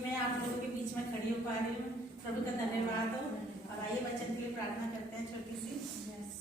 मैं आप लोगों के बीच में खड़ी हो पा रही हूँ। प्रभु का धन्यवाद हो। और आइए वचन के लिए प्रार्थना करते हैं छोटी सी।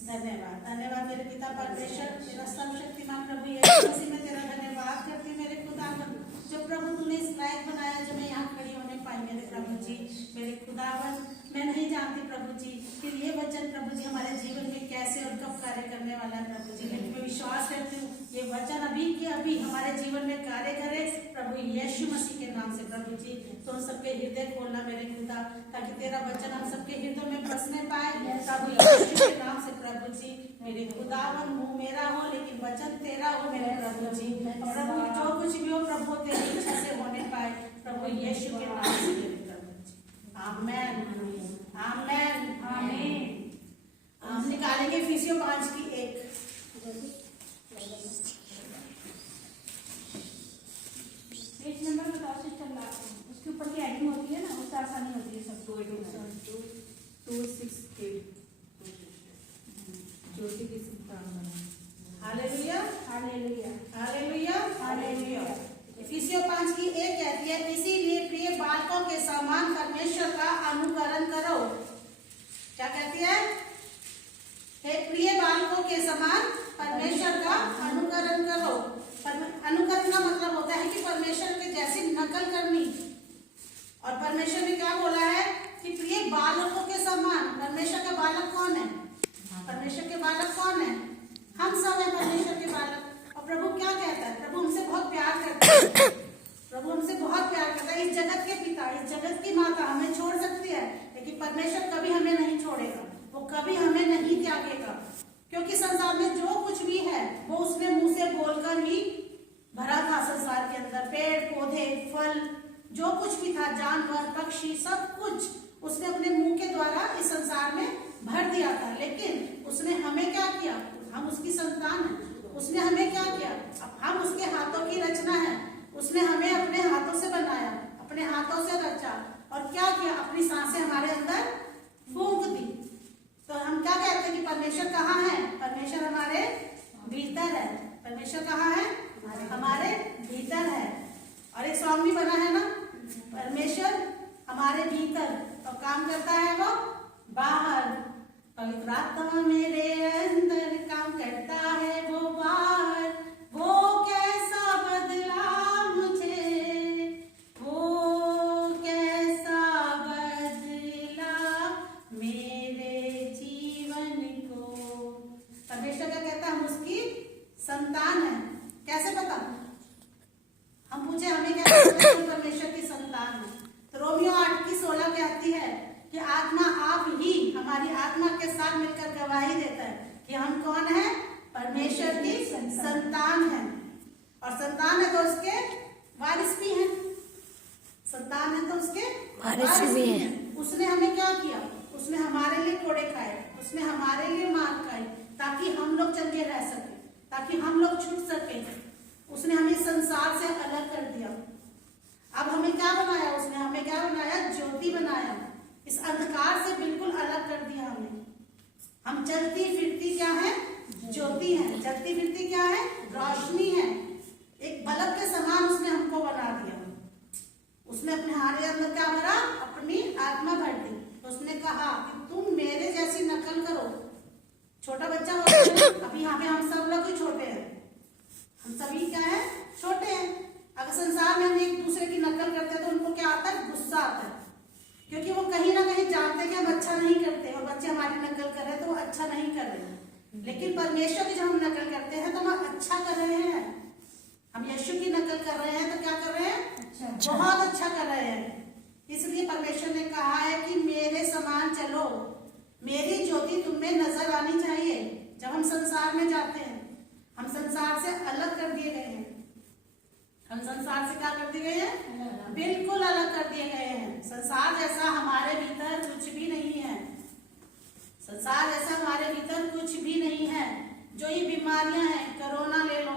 धन्यवाद धन्यवाद मेरे पिता परमेश्वर, तेरा सर्वशक्तिमान प्रभु यीशु मसीह में तेरा धन्यवाद करती हूँ मेरे खुदावन, जो प्रभु तूने इस लायक बनाया जो मैं यहाँ खड़ी होने पाई मेरे प्रभु जी। मेरे खुदावन, मैं नहीं जानती प्रभु जी कि ये वचन प्रभु जी हमारे जीवन में कैसे और कब कार्य करने वाला है प्रभु जी, लेकिन मैं विश्वास करती हूँ ये वचन अभी के अभी हमारे जीवन में कार्य करे प्रभु यीशु मसीह के नाम से प्रभु जी। तो हम सबके हृदय खोलना मेरे खुदा, ताकि तेरा वचन हम सबके हृदय में बसने पाए प्रभु यीशु के नाम से प्रभु जी। मेरे खुदावन, मुंह मेरा हो लेकिन वचन तेरा हो मेरे प्रभु जी। प्रभु जो कुछ भी हो प्रभु तेरी इच्छा से होने पाए प्रभु यीशु के नाम से मेरे प्रभु जी। आमेन आमेन आमेन। हम निकालेंगे इफिसियों 5:1। पेज नंबर बताओ सिस्टम ला, उसके ऊपर की एडिंग होती है ना, उससे आसानी होती है सब। 2:6 ज्योति की संतान। Hallelujah hallelujah hallelujah hallelujah. इफिसियों 5:1 कहती है, इसीलिए प्रिय बालकों के समान परमेश्वर का अनुकरण करो। क्या कहती है? हे प्रिय बालकों के समान परमेश्वर का अनुकरण करो। अनुकरण का मतलब होता है कि परमेश्वर के जैसी नकल करनी। और परमेश्वर ने क्या बोला है कि प्रिय बालकों के समान। परमेश्वर का बालक कौन है? परमेश्वर के बालक कौन है? हम सब है परमेश्वर के बालक। और प्रभु क्या कहता है? प्रभु हमसे बहुत प्यार करता है। प्रभु हमसे बहुत प्यार करता है। इस जगत के पिता, इस जगत की माता हमें छोड़ सकती है, लेकिन परमेश्वर कभी हमें नहीं छोड़ेगा, वो कभी हमें नहीं त्यागेगा। क्योंकि संसार में जो कुछ भी है वो उसने मुंह से बोलकर ही भरा था। संसार के अंदर पेड़ पौधे फल जो कुछ भी था, जानवर पक्षी सब कुछ उसने अपने मुंह के द्वारा इस संसार में भर दिया था। लेकिन उसने हमें क्या किया? हम उसकी संतान है। उसने हमें क्या किया? अब हम उसके हाथों की रचना है। उसने हमें अपने हाथों से बनाया, अपने हाथों से रचा और क्या किया? अपनी सांसें हमारे अंदर फूंक दी। तो हम क्या कहते हैं कि परमेश्वर कहाँ है? परमेश्वर हमारे भीतर है। परमेश्वर कहाँ है? हमारे भीतर है। और एक सॉन्ग भी बना है ना, परमेश्वर हमारे भीतर और काम करता है वो बाहर। पवित्र आत्मा मेरे अंदर काम करता है वो बाहर। वो कैसा बदला मुझे, वो कैसा बदला मेरे जीवन को। परमेश्वर क्या कहता है? हम उसकी संतान है। कैसे पता? हम पूछे हमें कैसे पता कि परमेश्वर की संतान है? तो रोमियो 8:16 कहती है कि आत्मा आप ही हमारी आत्मा के साथ मिलकर गवाही देता है कि हम कौन है? परमेश्वर की संतान है। और संतान है तो उसके वारिस भी हैं। संतान है तो उसके वारिस भी हैं। उसने हमें क्या किया? उसने हमारे लिए कोड़े खाए, उसने हमारे लिए मार खाई, ताकि हम लोग चंगे रह सके, ताकि हम लोग छूट सके। उसने हमें संसार से अलग कर दिया। अब हमें क्या बनाया? उसने हमें क्या बनाया? ज्योति बनाया। इस अंधकार से बिल्कुल अलग कर दिया हमें। हम चलती फिरती क्या है? ज्योति है। चलती फिरती क्या है? रोशनी है। एक बल्ब के समान उसने हमको बना दिया। उसने अपने हमारे अंदर क्या भरा? अपनी आत्मा भर दी। तो उसने कहा कि तुम मेरे जैसी नकल करो। छोटा बच्चा होता है, अभी यहाँ पे हम सब लोग ही छोटे हैं। हम सभी क्या है? छोटे हैं। अगर संसार में हम एक दूसरे की नकल करते हैं तो उनको क्या आता है? गुस्सा आता है। क्योंकि वो कहीं ना कहीं जानते हैं कि हम अच्छा नहीं करते और बच्चे हमारी नकल कर रहे हैं तो वो अच्छा नहीं कर रहे हैं। लेकिन परमेश्वर की जब हम नकल करते हैं तो हम अच्छा कर रहे हैं। हम यीशु की नकल कर रहे हैं तो क्या कर रहे हैं? अच्छा। बहुत अच्छा कर रहे हैं। इसलिए परमेश्वर ने कहा है कि मेरे समान चलो, मेरी ज्योति तुम में नजर आनी चाहिए। जब हम संसार में जाते हैं, हम संसार से अलग कर दिए गए हैं। हम संसार से क्या कर दिए गए हैं? बिल्कुल अलग कर दिए गए हैं। संसार जैसा हमारे भीतर कुछ भी नहीं है। संसार जैसा हमारे भीतर कुछ भी नहीं है। जो ये बीमारियां हैं, कोरोना ले लो,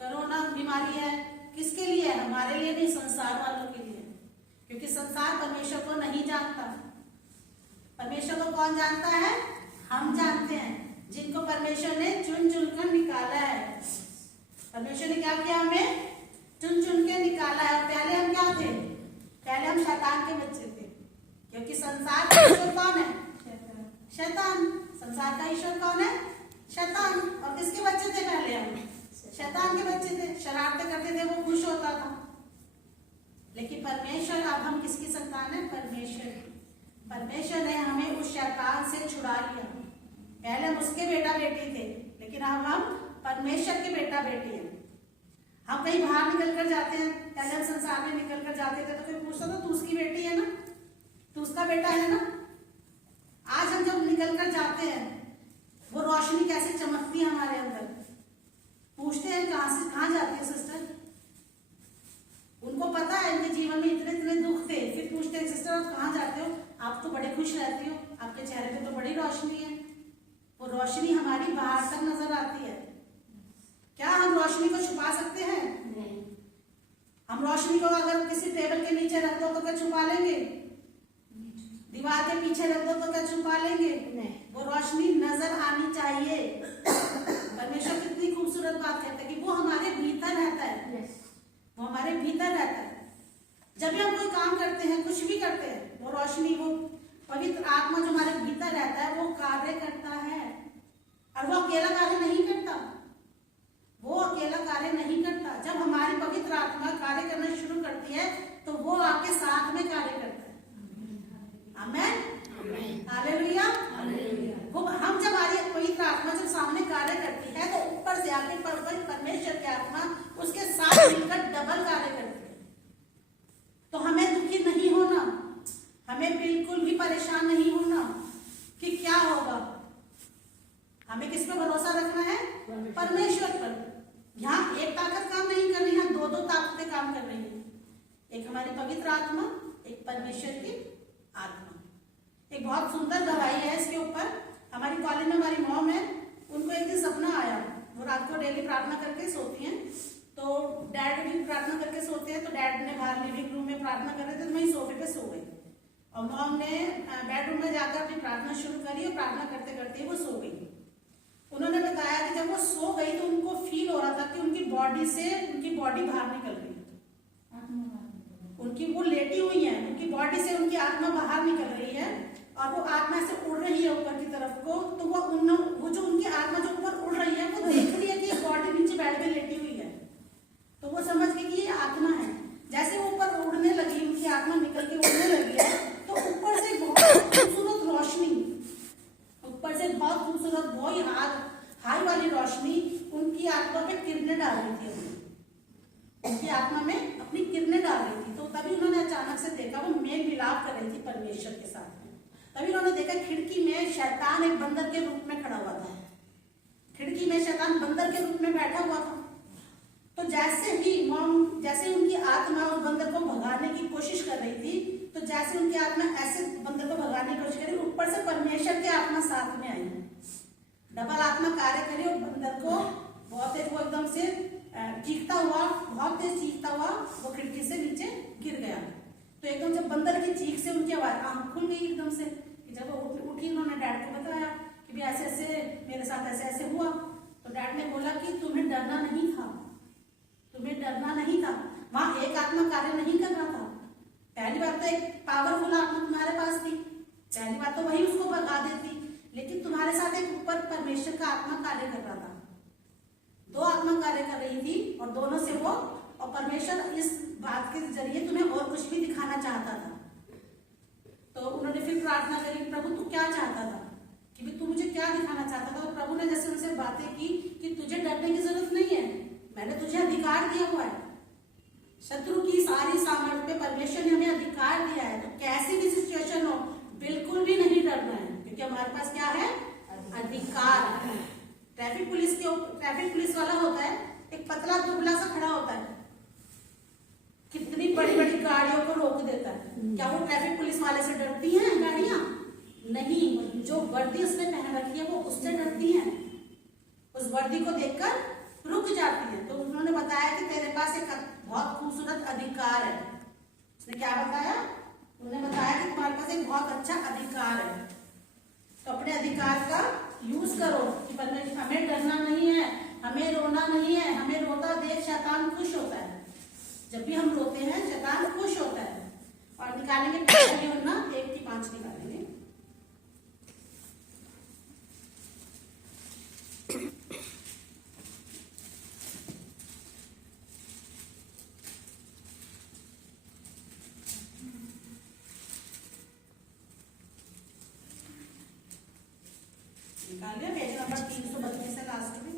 कोरोना बीमारी है, किसके लिए है? हमारे लिए नहीं, संसार वालों के लिए। क्योंकि संसार परमेश्वर को नहीं जानता। परमेश्वर को कौन जानता है? हम जानते हैं, जिनको परमेश्वर ने चुन चुन कर निकाला है। परमेश्वर ने क्या किया? हमें चुन चुन के निकाला है। पहले हम क्या थे? क्योंकि संसार का ईश्वर कौन है? शैतान। संसार का ईश्वर कौन है? शैतान। और किसके बच्चे थे पहले हम? शैतान के बच्चे थे। शरारतें करते थे, वो खुश होता था। लेकिन परमेश्वर, अब हम किसकी संतान है? परमेश्वर। परमेश्वर ने हमें उस शैतान से छुड़ा लिया। पहले हम उसके बेटा बेटी थे, लेकिन अब हम परमेश्वर के बेटा बेटी हैं। हम कहीं बाहर निकल कर जाते हैं, पहले हम संसार में निकल कर जाते थे तो कोई पूछता था तू उसकी बेटी है ना, तू उसका बेटा है ना। आज हम जब निकल कर जाते हैं, वो रोशनी कैसे चमकती है हमारे अंदर। पूछते हैं कहाँ जाती है सिस्टर? उनको पता है इनके जीवन में इतने इतने दुख थे, फिर पूछते हैं सिस्टर आप कहाँ जाते हो? आप तो बड़े खुश रहती हो, आपके चेहरे पे तो बड़ी रोशनी है। वो रोशनी हमारी बाहर तक नजर आती है। क्या हम रोशनी को छुपा सकते हैं? नहीं। हम रोशनी को अगर किसी टेबल के नीचे रख दो तो क्या छुपा लेंगे? दीवार के पीछे रख दो तो क्या छुपा लेंगे? नहीं। वो रोशनी नजर आनी चाहिए। परमेश्वर कितनी खूबसूरत बात कहते हैं कि वो हमारे भीतर रहता है। वो हमारे भीतर रहता है। जब भी हम कोई काम करते हैं, कुछ भी करते हैं, वो रोशनी, वो पवित्र आत्मा जो हमारे भीतर रहता है, वो कार्य करता है। और वो अकेला कार्य नहीं करता। वो अकेला कार्य नहीं करता। जब हमारी पवित्र आत्मा कार्य करना शुरू करती है तो वो आपके साथ में कार्य करता है। आमेन, हालेलुया। वो हम जब हमारी पवित्र आत्मा जब सामने कार्य करती है तो ऊपर से आके परमेश्वर की आत्मा उसके साथ मिलकर डबल कार्य करती है। तो हमें दुखी नहीं होना, हमें बिल्कुल भी परेशान नहीं होना कि क्या होगा। हमें किस पर भरोसा रखना है? परमेश्वर पर। यहाँ एक ताकत काम नहीं कर रही, यहाँ दो दो ताकतें काम कर रही है। एक हमारी पवित्र आत्मा, एक परमेश्वर की आत्मा। एक बहुत सुंदर गवाही है इसके ऊपर। हमारी कॉलेज में हमारी मॉम है, उनको एक दिन सपना आया। वो रात को डेली प्रार्थना करके सोती हैं, तो डैड भी प्रार्थना करके सोते हैं। तो डैड ने बाहर लिविंग रूम में प्रार्थना कर रहे थे, तो वहीं सोफे पे सो गई। और मॉम ने बेडरूम में जाकर अपनी प्रार्थना शुरू करी और प्रार्थना करते करते वो सो गई। उन्होंने बताया कि जब वो सो गई तो उनको फील हो रहा था कि उनकी बॉडी बाहर निकल रही है। उनकी वो लेटी हुई है, उनकी बॉडी से उनकी आत्मा बाहर निकल रही है और वो आत्मा से उड़ रही है ऊपर की तरफ को। तो वो जो उनकी आत्मा जो ऊपर उड़ रही है, वो देख रही है कि बॉडी नीचे बेड पे लेटी हुई है। तो वो समझ गई कि ये आत्मा है। जैसे वो ऊपर उड़ने लगी, उनकी आत्मा निकल के उड़ने लगी है, तो ऊपर से बहुत खूबसूरत रोशनी, ऊपर से बहुत खूबसूरत बहुत हाई वाली रोशनी उनकी आत्मा पे किरणें डाल रही थी। उनकी आत्मा में अपनी किरणें डाल रही थी। तो तभी उन्होंने अचानक से देखा, वो मेल मिलाप कर रही थी परमेश्वर के साथ में। तभी उन्होंने देखा खिड़की में शैतान एक बंदर के रूप में खड़ा हुआ था। खिड़की में शैतान बंदर के रूप में बैठा हुआ था। तो जैसे उनकी आत्मा उस बंदर को भगाने की कोशिश कर रही थी, तो जैसे उनकी आत्मा ऐसे बंदर को भगाने की कोशिश करी, ऊपर से परमेश्वर की आत्मा साथ में आई। डबल आत्मा कार्य करी और बंदर को बहुत तेज, वो एकदम से चीखता हुआ, बहुत तेज चीखता हुआ वो खिड़की से नीचे गिर गया। तो एकदम जब बंदर की चीख से उनकी आवाज आंख खुल गई एकदम से। जब वो उठी, उन्होंने डैड को बताया कि भी ऐसे ऐसे मेरे साथ ऐसे ऐसे हुआ। तो डैड ने बोला कि तुम्हें डरना नहीं था, तुम्हें डरना नहीं था। वहां एक आत्मा कार्य नहीं कर रहा था। पहली बात तो एक पावरफुल आत्मा तुम्हारे पास थी, पहली बात तो वही उसको भगा देती। लेकिन तुम्हारे साथ एक ऊपर परमेश्वर का आत्मा कार्य कर रहा था। दो आत्मा कार्य कर रही थी और दोनों से वो, और परमेश्वर इस बात के जरिए तुम्हें और कुछ भी दिखाना चाहता था। तो उन्होंने फिर प्रार्थना करी, प्रभु तू क्या चाहता था, कि भी तू मुझे क्या दिखाना चाहता था। और प्रभु ने जैसे उनसे बातें की कि तुझे डरने की जरूरत नहीं है, मैंने तुझे अधिकार दिया हुआ है। शत्रु की सारी सामर्थ्य पे परमेश्वर ने हमें अधिकार दिया है। तो कैसी भी सिचुएशन हो, बिल्कुल भी नहीं डरना है, क्योंकि हमारे पास क्या है? अधिकार। ट्रैफिक पुलिस वाला होता है, एक पतला दुबला सा खड़ा होता है, कितनी बड़ी बड़ी गाड़ियों को रोक देता है। क्या वो ट्रैफिक पुलिस वाले से डरती हैं गाड़ियां? नहीं। जो वर्दी उसने पहन रखी है वो उससे डरती हैं, उस वर्दी को देखकर रुक जाती है। तो उन्होंने बताया कि तेरे पास एक बहुत खूबसूरत अधिकार है। उसने क्या बताया? उन्होंने बताया कि तुम्हारे पास एक बहुत अच्छा अधिकार है, तो अपने अधिकार का यूज करो। कि हमें डरना नहीं है, हमें रोना नहीं है। हमें रोता देख शैतान खुश होता है। जब भी हम रोते हैं शैतान खुश होता है। और निकालेंगे 1 की 5 निकाल लिया पेज नंबर 332 है लास्ट में।